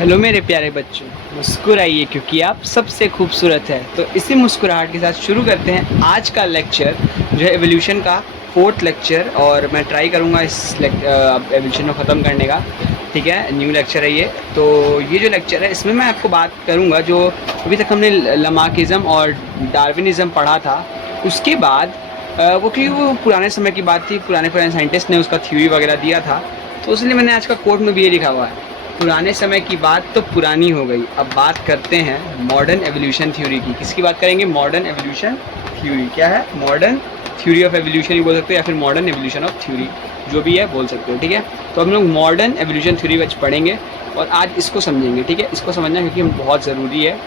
Hello मेरे प्यारे बच्चों, मुस्कुराइए क्योंकि आप सबसे खूबसूरत है। तो इसी मुस्कुराहट के साथ शुरू करते हैं आज का लेक्चर जो है एवोल्यूशन का फोर्थ लेक्चर। और मैं ट्राई करूँगा इस एवोल्यूशन को ख़त्म करने का। ठीक है, न्यू लेक्चर है ये। तो ये जो लेक्चर है इसमें मैं आपको बात करूँगा जो अभी तक हमने लमार्किज्म और डार्विनिज्म पढ़ा था, उसके बाद वो क्योंकि वो पुराने समय की बात थी, पुराने साइंटिस्ट ने उसका थ्योरी वगैरह दिया था, तो इसलिए मैंने आज का कोट में भी ये लिखा हुआ है, पुराने समय की बात तो पुरानी हो गई। अब बात करते हैं मॉडर्न एवोल्यूशन थ्योरी की। किसकी बात करेंगे? Modern evolution theory. क्या है? मॉडर्न थ्योरी ऑफ एवोल्यूशन ही बोल सकते हो, या फिर मॉडर्न एवोल्यूशन ऑफ थ्योरी, जो भी है बोल सकते हो। ठीक है, तो हम लोग मॉडर्न एवोल्यूशन थ्योरी पढ़ेंगे और आज इसको समझेंगे। ठीक है, इसको समझना क्योंकि बहुत ज़रूरी है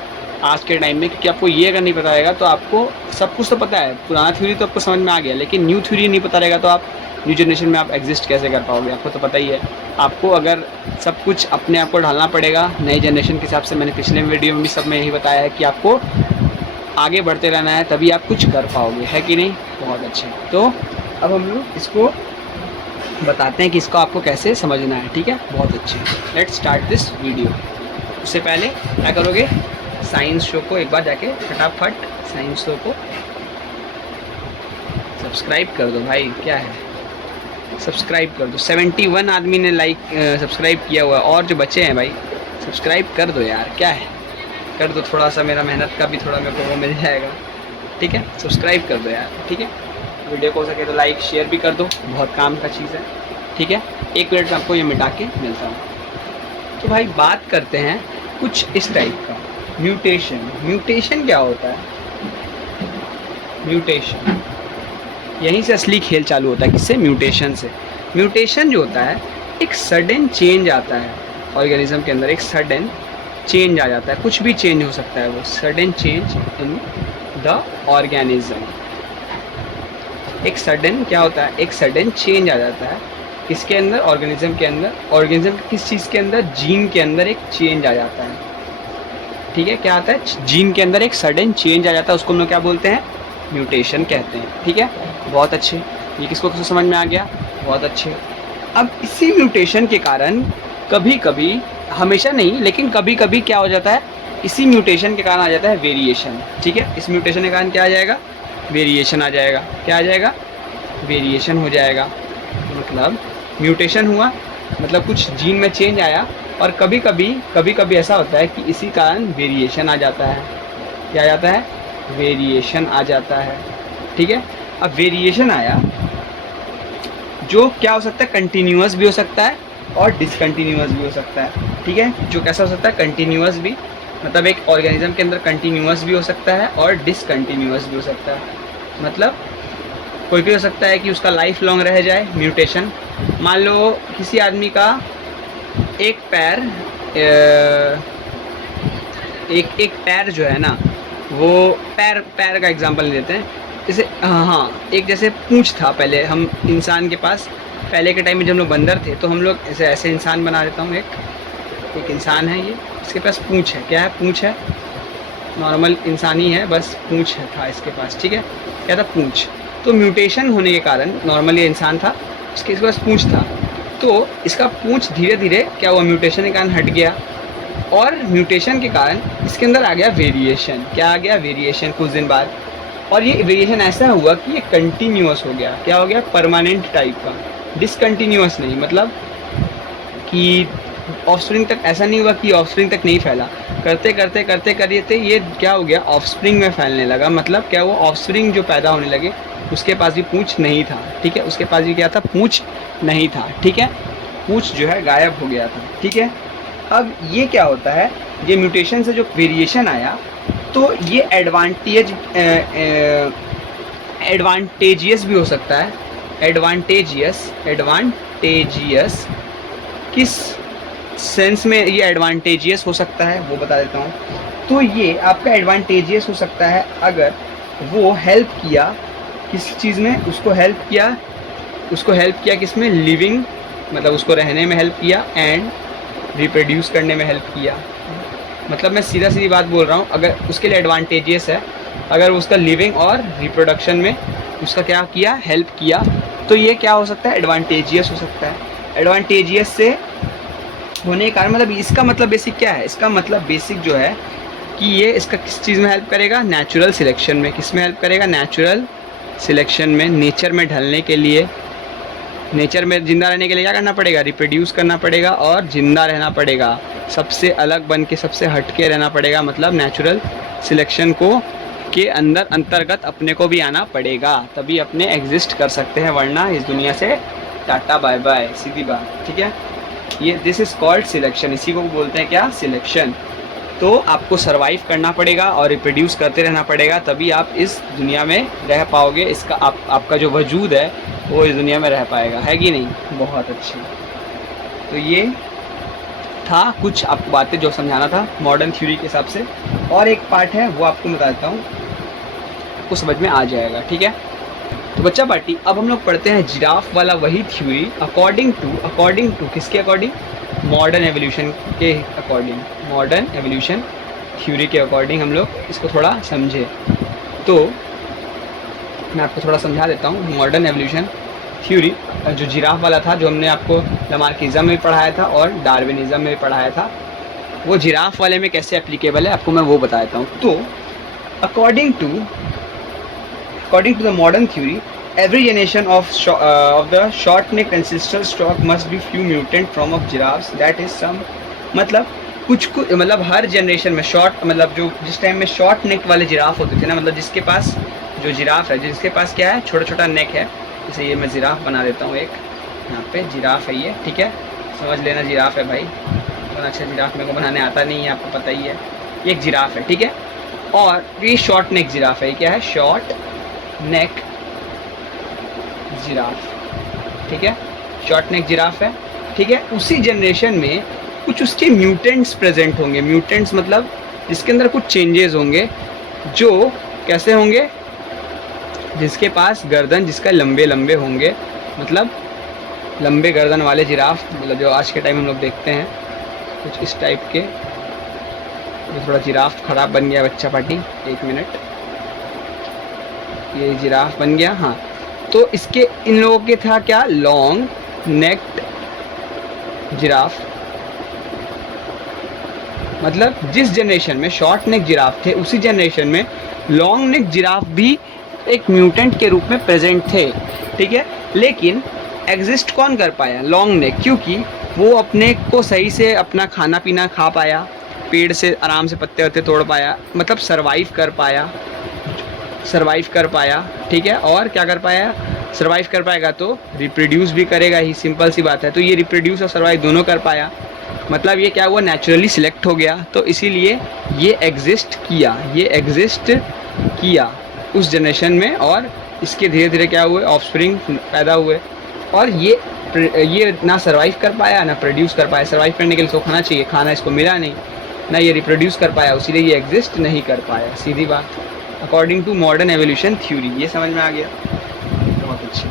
आज के टाइम में, क्योंकि आपको ये अगर नहीं पता रहेगा तो आपको सब कुछ तो पता है, पुराना थ्योरी तो आपको समझ में आ गया, लेकिन न्यू थ्योरी नहीं पता रहेगा तो आप न्यू जनरेशन में आप एग्जिस्ट कैसे कर पाओगे? आपको तो पता ही है। आपको अगर सब कुछ अपने आप को ढालना पड़ेगा नई जनरेशन के हिसाब से। मैंने पिछले वीडियो में भी सब में यही बताया है कि आपको आगे बढ़ते रहना है, तभी आप कुछ कर पाओगे, है कि नहीं? बहुत अच्छे। तो अब हम लोग इसको बताते हैं कि इसको आपको कैसे समझना है। ठीक है, बहुत अच्छे। Let's start this video. उससे पहले क्या करोगे? साइंस शो को एक बार जाके फटाफट साइंस शो को सब्सक्राइब कर दो भाई। क्या है, सब्सक्राइब कर दो। 71 आदमी ने सब्सक्राइब किया हुआ है, और जो बच्चे हैं भाई सब्सक्राइब कर दो यार। क्या है, कर दो, थोड़ा सा मेरा मेहनत का भी थोड़ा मेरे को वो मिल जाएगा। ठीक है, सब्सक्राइब कर दो यार। ठीक है, वीडियो को हो सके तो लाइक शेयर भी कर दो, बहुत काम का चीज़ है। ठीक है, 1 मिनट में आपको ये मिटा के मिलता हूँ। तो भाई बात करते हैं कुछ इस टाइप का, म्यूटेशन। म्यूटेशन क्या होता है? म्यूटेशन, यहीं से असली खेल चालू होता है। किससे? म्यूटेशन से। म्यूटेशन जो होता है, एक सडन चेंज आता है ऑर्गेनिज्म के अंदर, एक सडन चेंज आ जाता है। कुछ भी चेंज हो सकता है, वो sudden change in the organism. एक सडन क्या होता है? एक सडन चेंज आ जाता है किसके अंदर? ऑर्गेनिज्म के अंदर। ऑर्गेनिज्म किस चीज़ के अंदर? जीन के अंदर एक चेंज आ जाता है। ठीक है, क्या आता है? जीन के अंदर एक सडन चेंज आ जाता है, उसको हम लोग क्या बोलते हैं? म्यूटेशन कहते हैं। ठीक है, बहुत अच्छे। ये किसको समझ में आ गया? बहुत अच्छे। अब इसी म्यूटेशन के कारण कभी कभी, हमेशा नहीं लेकिन कभी कभी क्या हो जाता है, इसी म्यूटेशन के कारण आ जाता है वेरिएशन। ठीक है, इस म्यूटेशन के कारण क्या आ जाएगा? वेरिएशन आ जाएगा। क्या आ जाएगा? वेरिएशन हो जाएगा। मतलब म्यूटेशन हुआ मतलब कुछ जीन में चेंज आया, और कभी कभी ऐसा होता है कि इसी कारण वेरिएशन आ जाता है। क्या आ जाता है? वेरिएशन आ जाता है। ठीक है, अब वेरिएशन आया जो क्या हो सकता है? कंटिन्यूअस भी हो सकता है और डिसकंटिन्यूअस भी हो सकता है। ठीक है, जो कैसा हो सकता है? कंटिन्यूअस भी, मतलब एक ऑर्गेनिज्म के अंदर कंटिन्यूअस भी हो सकता है और डिसकंटिन्यूअस भी हो सकता है। मतलब कोई भी हो सकता है कि उसका लाइफ लॉन्ग रह जाए म्यूटेशन। मान लो किसी आदमी का एक पैर एक पैर जो है ना, वो पैर का एग्जांपल लेते हैं। जैसे हाँ, एक जैसे पूँछ था पहले हम इंसान के पास, पहले के टाइम में जब हम लोग बंदर थे तो हम लोग ऐसे इंसान बना देता हूँ। एक इंसान है ये, इसके पास पूँछ है। क्या है? पूँछ है, नॉर्मल इंसान ही है, बस पूँछ था इसके पास। ठीक है, क्या था? पूँछ। तो म्यूटेशन होने के कारण, नॉर्मली इंसान था, इसके पास पूँछ था, तो इसका पूँछ धीरे धीरे क्या हुआ? म्यूटेशन के कारण हट गया, और म्यूटेशन के कारण इसके अंदर आ गया वेरिएशन। क्या आ गया? वेरिएशन कुछ दिन बाद। और ये वेरिएशन ऐसा हुआ कि ये कंटिन्यूअस हो गया। क्या हो गया? परमानेंट टाइप का, डिसकंटिन्यूअस नहीं। मतलब कि ऑफस्प्रिंग तक ऐसा नहीं हुआ कि ऑफस्प्रिंग तक नहीं फैला, करते ये क्या हो गया? ऑफस्प्रिंग में फैलने लगा। मतलब क्या हुआ? ऑफस्प्रिंग जो पैदा होने लगे उसके पास भी पूँछ नहीं था। ठीक है, उसके पास भी क्या था? पूँछ नहीं था। ठीक है, पूँछ जो है गायब हो गया था। ठीक है, अब ये क्या होता है? ये म्यूटेशन से जो वेरिएशन आया, तो ये एडवांटेजियस भी हो सकता है। एडवांटेजियस किस सेंस में ये एडवांटेजियस हो सकता है वो बता देता हूँ। तो ये आपका एडवांटेजियस हो सकता है अगर वो हेल्प किया किस चीज़ में? उसको हेल्प किया किस में? लिविंग, मतलब उसको रहने में हेल्प किया, एंड रिप्रोड्यूस करने में हेल्प किया। मतलब मैं सीधी बात बोल रहा हूँ, अगर उसके लिए एडवांटेजियस है, अगर उसका लिविंग और रिप्रोडक्शन में उसका क्या किया? हेल्प किया, तो ये क्या हो सकता है? एडवांटेजियस हो सकता है। एडवांटेजियस से होने के कारण मतलब इसका मतलब बेसिक क्या है, इसका मतलब बेसिक जो है कि ये इसका किस चीज़ में हेल्प करेगा, नेचुरल सिलेक्शन में। किस में हेल्प करेगा, नेचुरल सिलेक्शन में। नेचर में ढलने के लिए, नेचर में ज़िंदा रहने के लिए क्या करना पड़ेगा, रिप्रोड्यूस करना पड़ेगा और ज़िंदा रहना पड़ेगा, सबसे अलग बन के सबसे हट के रहना पड़ेगा। मतलब नेचुरल सिलेक्शन को के अंदर अंतर्गत अपने को भी आना पड़ेगा, तभी अपने एग्जिस्ट कर सकते हैं, वरना इस दुनिया से टाटा बाय बाय, सीधी बात। ठीक है, ये दिस इज़ कॉल्ड सिलेक्शन, इसी को बोलते हैं क्या, सिलेक्शन। तो आपको सरवाइव करना पड़ेगा और रिप्रोड्यूस करते रहना पड़ेगा, तभी आप इस दुनिया में रह पाओगे। इसका आपका जो वजूद है वो इस दुनिया में रह पाएगा, है कि नहीं। बहुत अच्छी। तो ये था कुछ आपको बातें जो समझाना था मॉडर्न थ्योरी के हिसाब से। और एक पार्ट है वो आपको बता देता हूँ, आपको समझ में आ जाएगा। ठीक है, तो बच्चा पार्टी अब हम लोग पढ़ते हैं जिराफ वाला वही थ्योरी अकॉर्डिंग टू किसके अकॉर्डिंग, मॉडर्न एवोल्यूशन के अकॉर्डिंग, मॉडर्न एवोल्यूशन थ्योरी के अकॉर्डिंग हम लोग इसको थोड़ा समझे। तो मैं आपको थोड़ा समझा देता हूँ मॉडर्न एवोल्यूशन थ्योरी। जो जिराफ वाला था, जो हमने आपको लामार्किज्म में पढ़ाया था और डार्विनिज्म में पढ़ाया था, वो जिराफ वाले में कैसे एप्लीकेबल है आपको मैं वो बता देता हूँ। तो according to the modern theory, every generation of the short-necked ancestral stock must be few mutant from of giraffes, that is some, मतलब कुछ मतलब हर जनरेशन में शॉर्ट, मतलब जो जिस टाइम में शॉर्ट नेक वाले जिराफ होते थे ना, मतलब जिसके पास जो जिराफ है, जिसके पास क्या है, छोटा छोटा नेक है। जैसे ये मैं जिराफ बना देता हूँ, एक यहाँ पे जिराफ है ये, ठीक है, समझ लेना जिराफ है भाई। इतना अच्छा जिराफ मेरे को बनाने आता नहीं है, आपको पता ही है। ये एक जिराफ है, ठीक है, और ये शॉर्ट नेक जिराफ है। ये क्या है, शॉर्ट नेक जिराफ, ठीक है, शॉर्ट नेक जिराफ है, ठीक है। उसी जनरेशन में कुछ उसके म्यूटेंट्स प्रेजेंट होंगे। म्यूटेंट्स मतलब जिसके अंदर कुछ चेंजेस होंगे, जो कैसे होंगे, जिसके पास गर्दन जिसका लंबे लंबे होंगे, मतलब लंबे गर्दन वाले जिराफ, मतलब जो आज के टाइम हम लोग देखते हैं कुछ इस टाइप के। ये थोड़ा जिराफ ख़राब बन गया बच्चा पार्टी, एक मिनट, ये जिराफ बन गया। हाँ, तो इसके इन लोगों के था क्या, लॉन्ग नेक्ड जिराफ। मतलब जिस जनरेशन में शॉर्ट नेक जिराफ थे, उसी जनरेशन में लॉन्ग नेक जिराफ भी एक म्यूटेंट के रूप में प्रेजेंट थे, ठीक है। लेकिन एग्जिस्ट कौन कर पाया, लॉन्ग नेक, क्योंकि वो अपने को सही से अपना खाना पीना खा पाया, पेड़ से आराम से पत्ते वत्ते तोड़ पाया, मतलब सर्वाइव कर पाया, ठीक है। और क्या कर पाया, सर्वाइव कर पाएगा तो रिप्रोड्यूस भी करेगा ही, सिंपल सी बात है। तो ये रिप्रोड्यूस और सर्वाइव दोनों कर पाया, मतलब ये क्या हुआ, नेचुरली सिलेक्ट हो गया। तो इसीलिए ये एग्जिस्ट किया उस जनरेशन में, और इसके धीरे धीरे क्या हुए, ऑफस्प्रिंग पैदा हुए। और ये ना सर्वाइव कर पाया ना प्रोड्यूस कर पाया। सर्वाइव करने के लिए तो खाना चाहिए, खाना इसको मिला नहीं, ना ये रिप्रोड्यूस कर पाया, इसीलिए ये एग्जिस्ट नहीं कर पाया, सीधी बात। According to modern evolution theory, ये समझ में आ गया, बहुत अच्छी,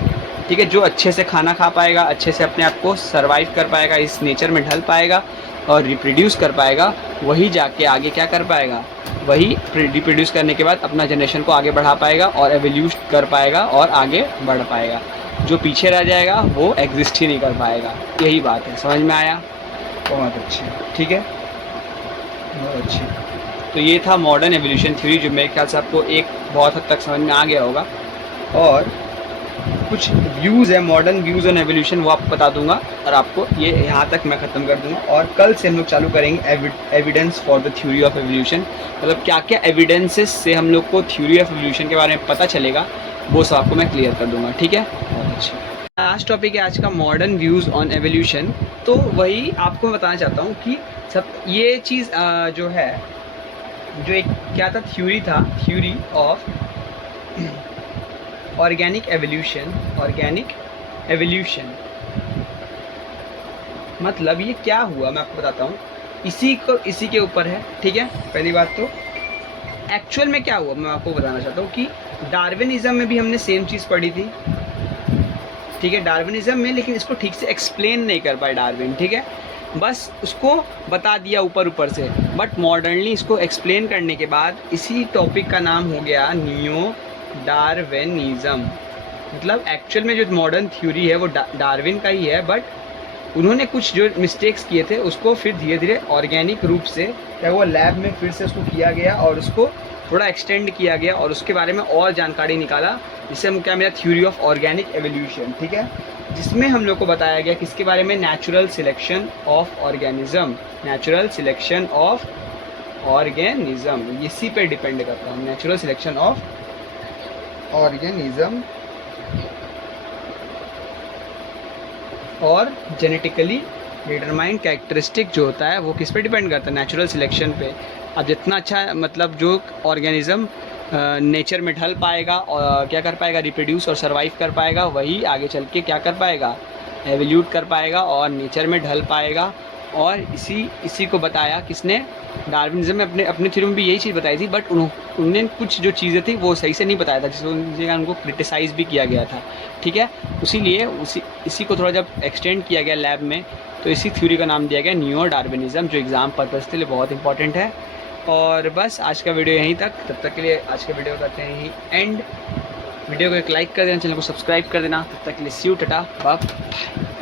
ठीक है। जो अच्छे से खाना खा पाएगा, अच्छे से अपने आप को सर्वाइव कर पाएगा, इस नेचर में ढल पाएगा और रिप्रोड्यूस कर पाएगा, वही जाके आगे क्या कर पाएगा, वही रिप्रोड्यूस करने के बाद अपना जनरेशन को आगे बढ़ा पाएगा और एवोल्यूट कर पाएगा और आगे बढ़ पाएगा। जो पीछे रह जाएगा वो एग्जिस्ट ही नहीं कर पाएगा, यही बात है। समझ में आया, बहुत अच्छी, ठीक है, बहुत अच्छी। तो ये था मॉडर्न एवोल्यूशन थ्योरी, जो मेरे ख्याल से आपको एक बहुत हद तक समझ में आ गया होगा। और कुछ व्यूज़ है, मॉडर्न व्यूज़ ऑन एवोल्यूशन, वो आपको बता दूंगा, और आपको ये यहाँ तक मैं ख़त्म कर दूंगा। और कल से हम लोग चालू करेंगे evidence for the theory of evolution, मतलब क्या क्या एविडेंसेस से हम लोग को थ्योरी ऑफ एवोल्यूशन के बारे में पता चलेगा, वो सब आपको मैं क्लियर कर दूंगा, ठीक है। बहुत अच्छा, लास्ट टॉपिक है आज का, मॉडर्न व्यूज़ ऑन एवोल्यूशन। तो वही आपको बताना चाहता हूँ कि सब ये चीज़ जो है, जो एक क्या था, थ्योरी ऑफ ऑर्गेनिक एवोल्यूशन, मतलब ये क्या हुआ मैं आपको बताता हूँ, इसी के ऊपर है, ठीक है। पहली बात तो एक्चुअल में क्या हुआ मैं आपको बताना चाहता हूँ कि डार्विनिज्म में भी हमने सेम चीज़ पढ़ी थी, ठीक है, डार्विनिज्म में, लेकिन इसको ठीक से एक्सप्लेन नहीं कर पाए डार्विन, ठीक है, बस उसको बता दिया ऊपर से। बट मॉडर्नली इसको एक्सप्लेन करने के बाद इसी टॉपिक का नाम हो गया नियो डार्विनिज्म। मतलब एक्चुअल में जो मॉडर्न थ्योरी है वो डार्विन का ही है, बट उन्होंने कुछ जो मिस्टेक्स किए थे उसको फिर धीरे धीरे ऑर्गेनिक रूप से क्या हुआ, लैब में फिर से उसको किया गया और उसको थोड़ा एक्सटेंड किया गया और उसके बारे में और जानकारी निकाला, जिससे हम क्या मिला, थ्योरी ऑफ ऑर्गेनिक एवोल्यूशन, ठीक है, जिसमें हम लोग को बताया गया किसके बारे में, natural selection of organism, natural selection of organism, इसी पे डिपेंड करता है, नेचुरल सिलेक्शन ऑफ ऑर्गेनिज्म और जेनेटिकली डिटरमाइंड कैरेक्टरिस्टिक जो होता है वो किस पे डिपेंड करता है, नेचुरल सिलेक्शन पे। अब जितना अच्छा मतलब जो ऑर्गेनिज्म नेचर में ढल पाएगा और क्या कर पाएगा, रिप्रोड्यूस और सर्वाइव कर पाएगा, वही आगे चल के क्या कर पाएगा, एवोल्यूट कर पाएगा और नेचर में ढल पाएगा। और इसी को बताया किसने, डार्विनिज्म में अपने थ्योरी में भी यही चीज़ बताई थी, बट उन्होंने कुछ जो चीज़ें थी वो सही से नहीं बताया था, जिसको उनको क्रिटिसाइज़ भी किया गया था, ठीक है। इसीलिए इसी को थोड़ा जब एक्सटेंड किया गया लैब में, तो इसी थ्योरी का नाम दिया गया न्यू डार्विनिज्म, जो एग्ज़ाम पर्पज़ के लिए बहुत इंपॉर्टेंट है। और बस आज का वीडियो यहीं तक, तब तक के लिए आज का वीडियो करते हैं यहीं एंड। वीडियो को एक लाइक कर देना, चैनल को सब्सक्राइब कर देना, तब तक के लिए सी यू, टाटा, बाय।